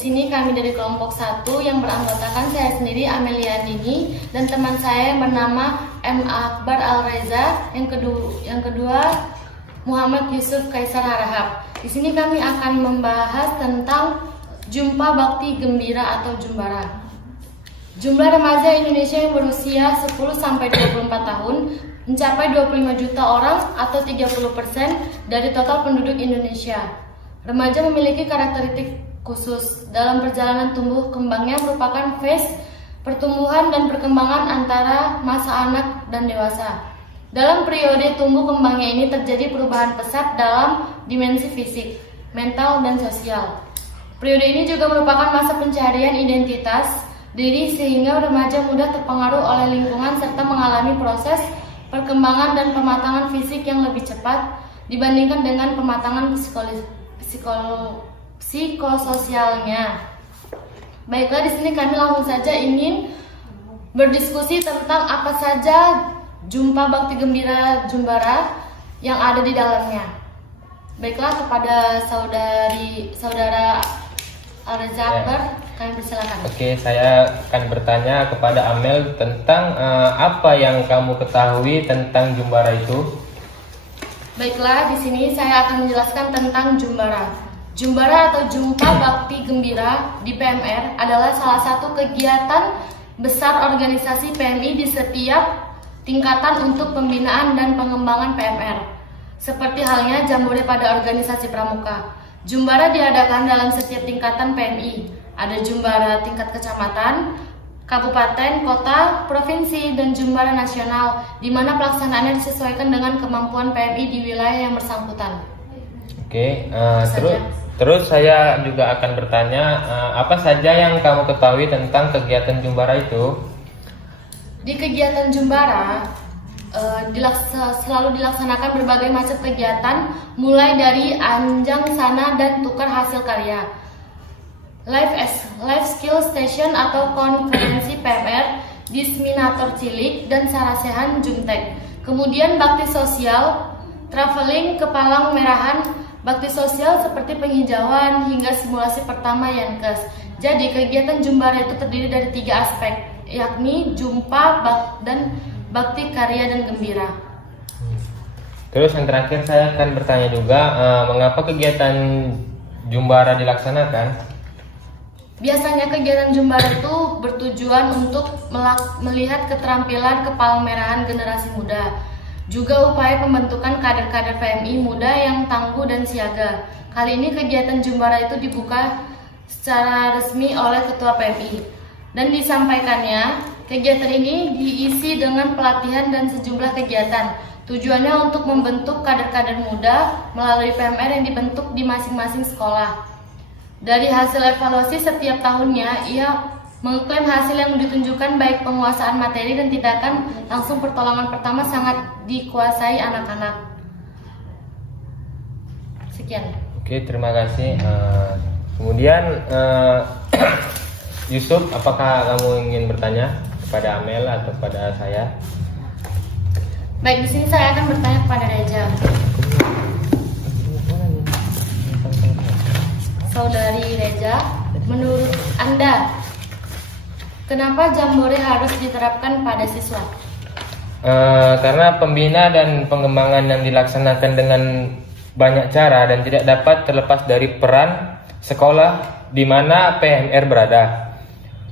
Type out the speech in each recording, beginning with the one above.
sini kami dari kelompok 1 yang beranggotakan saya sendiri Amelia Nini dan teman saya yang bernama M. Akbar Al-Reza, yang kedua Muhammad Yusuf Kaisar Harahap. Di sini kami akan membahas tentang Jumpa Bakti Gembira atau Jumbara. Jumlah remaja Indonesia yang berusia 10-24 tahun mencapai 25 juta orang atau 30% dari total penduduk Indonesia. Remaja memiliki karakteristik khusus dalam perjalanan tumbuh kembangnya, merupakan fase pertumbuhan dan perkembangan antara masa anak dan dewasa. Dalam periode tumbuh kembangnya ini terjadi perubahan pesat dalam dimensi fisik, mental, dan sosial. Periode ini juga merupakan masa pencarian identitas diri sehingga remaja mudah terpengaruh oleh lingkungan serta mengalami proses perkembangan dan pematangan fisik yang lebih cepat dibandingkan dengan pematangan psikososialnya. Baiklah, di sini kami langsung saja ingin berdiskusi tentang apa saja Jumpa Bakti Gembira Jumbara yang ada di dalamnya. Baiklah, kepada saudara Al-Reza Akbar, kami persilakan. Oke, saya akan bertanya kepada Amel tentang apa yang kamu ketahui tentang Jumbara itu. Baiklah, di sini saya akan menjelaskan tentang Jumbara. Jumbara atau Jumpa Bakti Gembira di PMR adalah salah satu kegiatan besar organisasi PMI di setiap tingkatan untuk pembinaan dan pengembangan PMR. Seperti halnya jambore pada organisasi pramuka. Jumbara diadakan dalam setiap tingkatan PMI. Ada Jumbara tingkat kecamatan, kabupaten, kota, provinsi, dan Jumbara nasional, di mana pelaksanaannya disesuaikan dengan kemampuan PMI di wilayah yang bersangkutan. Oke, terus saya juga akan bertanya, apa saja yang kamu ketahui tentang kegiatan Jumbara itu? Di kegiatan Jumbara selalu dilaksanakan berbagai macam kegiatan, mulai dari anjang sana dan tukar hasil karya, live skill station atau konferensi PMR, disminator cilik, dan sarasehan Jumtek. Kemudian bakti sosial, traveling ke Palang Merahan, bakti sosial seperti penghijauan hingga simulasi pertama Yankes. Jadi kegiatan Jumbara itu terdiri dari 3 aspek, yakni jumpa, dan bakti, karya, dan gembira. Terus yang terakhir saya akan bertanya juga, mengapa kegiatan Jumbara dilaksanakan? Biasanya kegiatan Jumbara itu bertujuan untuk melihat keterampilan kepalmerahan generasi muda, juga upaya pembentukan kader-kader PMI muda yang tangguh dan siaga. Kali ini kegiatan Jumbara itu dibuka secara resmi oleh Ketua PMI dan disampaikannya. Kegiatan ini diisi dengan pelatihan dan sejumlah kegiatan. Tujuannya untuk membentuk kader-kader muda melalui PMR yang dibentuk di masing-masing sekolah. Dari hasil evaluasi setiap tahunnya, ia mengklaim hasil yang ditunjukkan baik penguasaan materi dan tindakan langsung pertolongan pertama sangat dikuasai anak-anak. Sekian. Oke, terima kasih. Kemudian Yusuf, apakah kamu ingin bertanya kepada Amel atau kepada saya? Baik, di sini saya akan bertanya kepada Reza. Saudari Reza, menurut Anda, kenapa jambore harus diterapkan pada siswa? Karena pembina dan pengembangan yang dilaksanakan dengan banyak cara dan tidak dapat terlepas dari peran sekolah di mana PMR berada.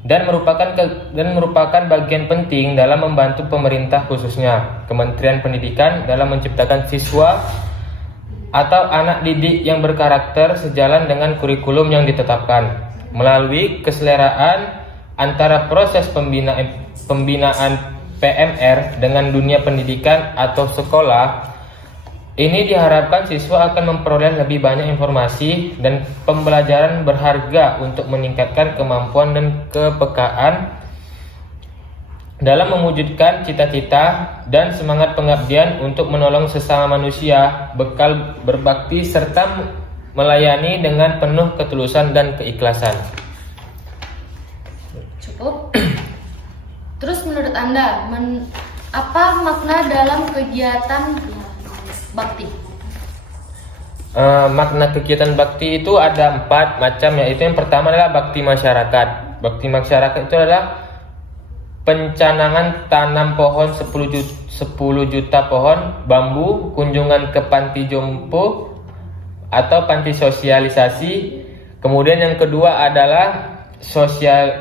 Dan merupakan bagian penting dalam membantu pemerintah, khususnya Kementerian Pendidikan, dalam menciptakan siswa atau anak didik yang berkarakter sejalan dengan kurikulum yang ditetapkan melalui keseleraan antara proses pembinaan PMR dengan dunia pendidikan atau sekolah. Ini diharapkan siswa akan memperoleh lebih banyak informasi dan pembelajaran berharga untuk meningkatkan kemampuan dan kepekaan dalam mewujudkan cita-cita dan semangat pengabdian untuk menolong sesama manusia, bekal berbakti serta melayani dengan penuh ketulusan dan keikhlasan. Cukup. Terus menurut Anda, apa makna dalam kegiatan bakti? Makna kegiatan bakti itu ada 4 macam, yaitu yang pertama adalah bakti masyarakat. Bakti masyarakat itu adalah pencanangan tanam pohon 10 juta pohon bambu, kunjungan ke panti jompo atau panti sosialisasi. Kemudian yang kedua adalah social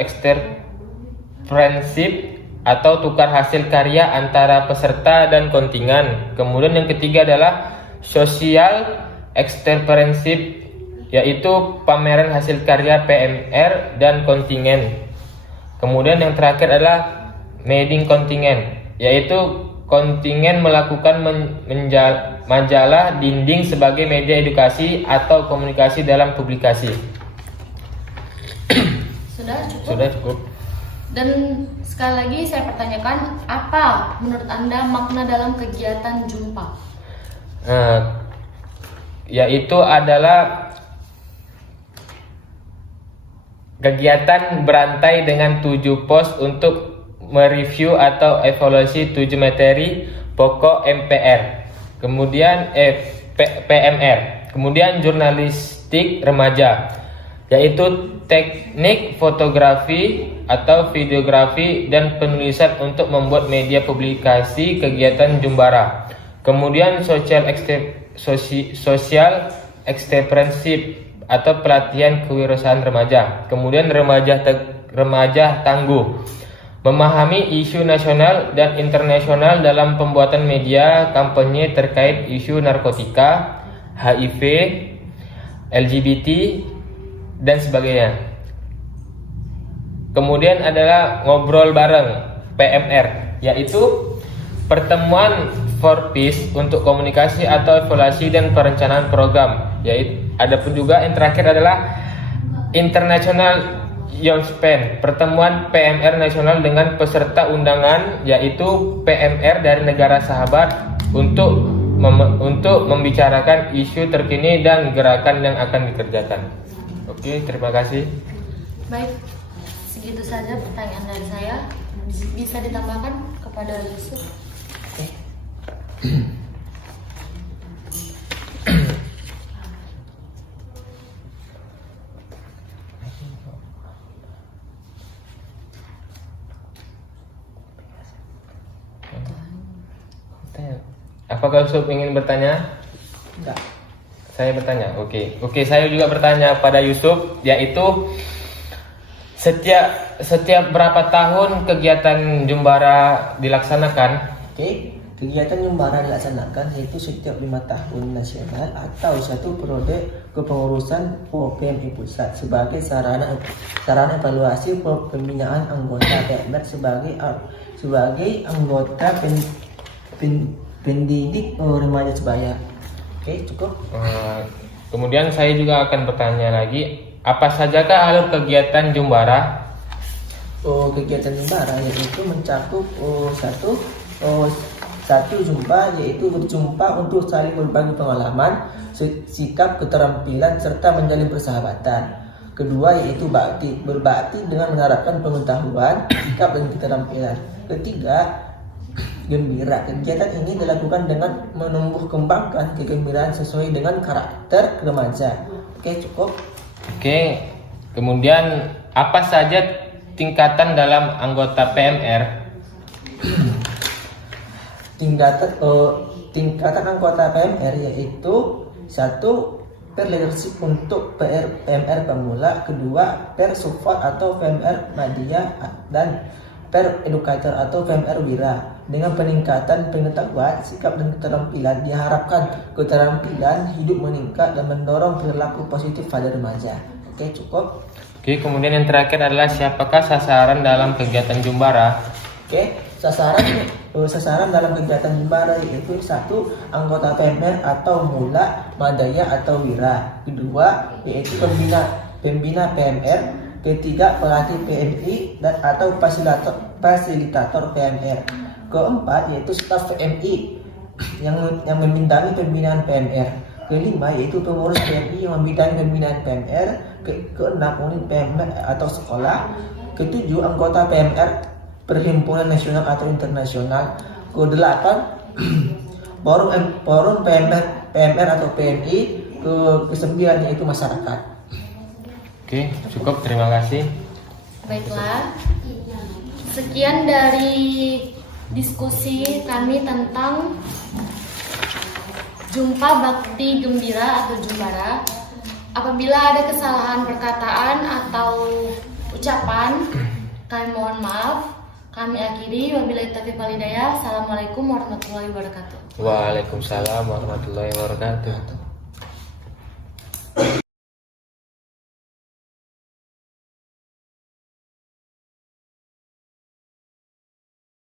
entrepreneurship atau tukar hasil karya antara peserta dan kontingen. Kemudian yang ketiga adalah social entrepreneurship, yaitu pameran hasil karya PMR dan kontingen. Kemudian yang terakhir adalah meeting kontingen, yaitu kontingen melakukan majalah dinding sebagai media edukasi atau komunikasi dalam publikasi. Sudah cukup. Dan sekali lagi saya pertanyakan, apa menurut Anda makna dalam kegiatan jumpa? Yaitu adalah kegiatan berantai dengan 7 pos untuk mereview atau evaluasi 7 materi pokok MPR. Kemudian PMR. Kemudian jurnalistik remaja, yaitu teknik fotografi atau videografi dan penulisan untuk membuat media publikasi kegiatan Jumbara. Kemudian social entrepreneurship atau pelatihan kewirausahaan remaja. Kemudian remaja tangguh, memahami isu nasional dan internasional dalam pembuatan media kampanye terkait isu narkotika, HIV, LGBT, dan sebagainya. Kemudian adalah ngobrol bareng, PMR, yaitu pertemuan for peace untuk komunikasi atau evaluasi dan perencanaan program. Yaitu ada pun juga yang terakhir adalah International Young Span, pertemuan PMR nasional dengan peserta undangan, yaitu PMR dari negara sahabat untuk membicarakan isu terkini dan gerakan yang akan dikerjakan. Oke, terima kasih. Baik, segitu saja pertanyaan dari saya. Bisa ditambahkan kepada Yusuf? Apakah Yusuf ingin bertanya? Enggak. Saya bertanya. Oke, saya juga bertanya pada Yusuf, yaitu setiap berapa tahun kegiatan Jumbara dilaksanakan? Oke, kegiatan Jumbara dilaksanakan yaitu setiap 5 tahun nasional atau satu periode kepengurusan PMI pusat sebagai sarana evaluasi pembinaan anggota PMR sebagai anggota pendidik remaja sebaya. Oke, cukup. Kemudian saya juga akan bertanya lagi, apa sajakah alur kegiatan Jumbara? Kegiatan Jumbara yaitu mencakup satu jumpa, yaitu berjumpa untuk saling berbagi pengalaman, sikap, keterampilan serta menjalin persahabatan. Kedua yaitu berbakti dengan menerapkan pengetahuan, sikap dan keterampilan. Ketiga, gembira. Kegiatan ini dilakukan dengan menumbuh kembangkan kegembiraan sesuai dengan karakter remaja. Oke, cukup. Oke. Kemudian apa saja tingkatan dalam anggota PMR? Tingkatan anggota PMR yaitu 1. Per leadership untuk PMR pemula, kedua per support atau PMR media, dan per educator atau PMR wira. Dengan peningkatan pengetahuan, sikap dan keterampilan diharapkan keterampilan hidup meningkat dan mendorong perilaku positif pada remaja. Oke, cukup. Oke, kemudian yang terakhir adalah siapakah sasaran dalam kegiatan Jumbara? Oke, sasaran dalam kegiatan Jumbara yaitu 1. Anggota PMR atau mula, madaya atau wira. Kedua yaitu pembina PMR. Ketiga, pelatih PMI dan atau fasilitator PMR. Keempat yaitu staf PMI yang membidangi pembinaan PMR. Kelima yaitu pengurus PMI yang membidangi pembinaan PMR. Keenam, unit PMR atau sekolah. Ketujuh, anggota PMR perhimpunan nasional atau internasional. Kedelapan, forum PMR PMR atau PMI, kesembilan yaitu masyarakat. Oke, cukup, terima kasih. Baiklah, sekian dari diskusi kami tentang Jumpa Bakti Gembira atau Jumbara. Apabila ada kesalahan perkataan atau ucapan, kami mohon maaf. Kami akhiri, wabillahi taufiq wal hidayah. Assalamualaikum warahmatullahi wabarakatuh. Waalaikumsalam warahmatullahi wabarakatuh.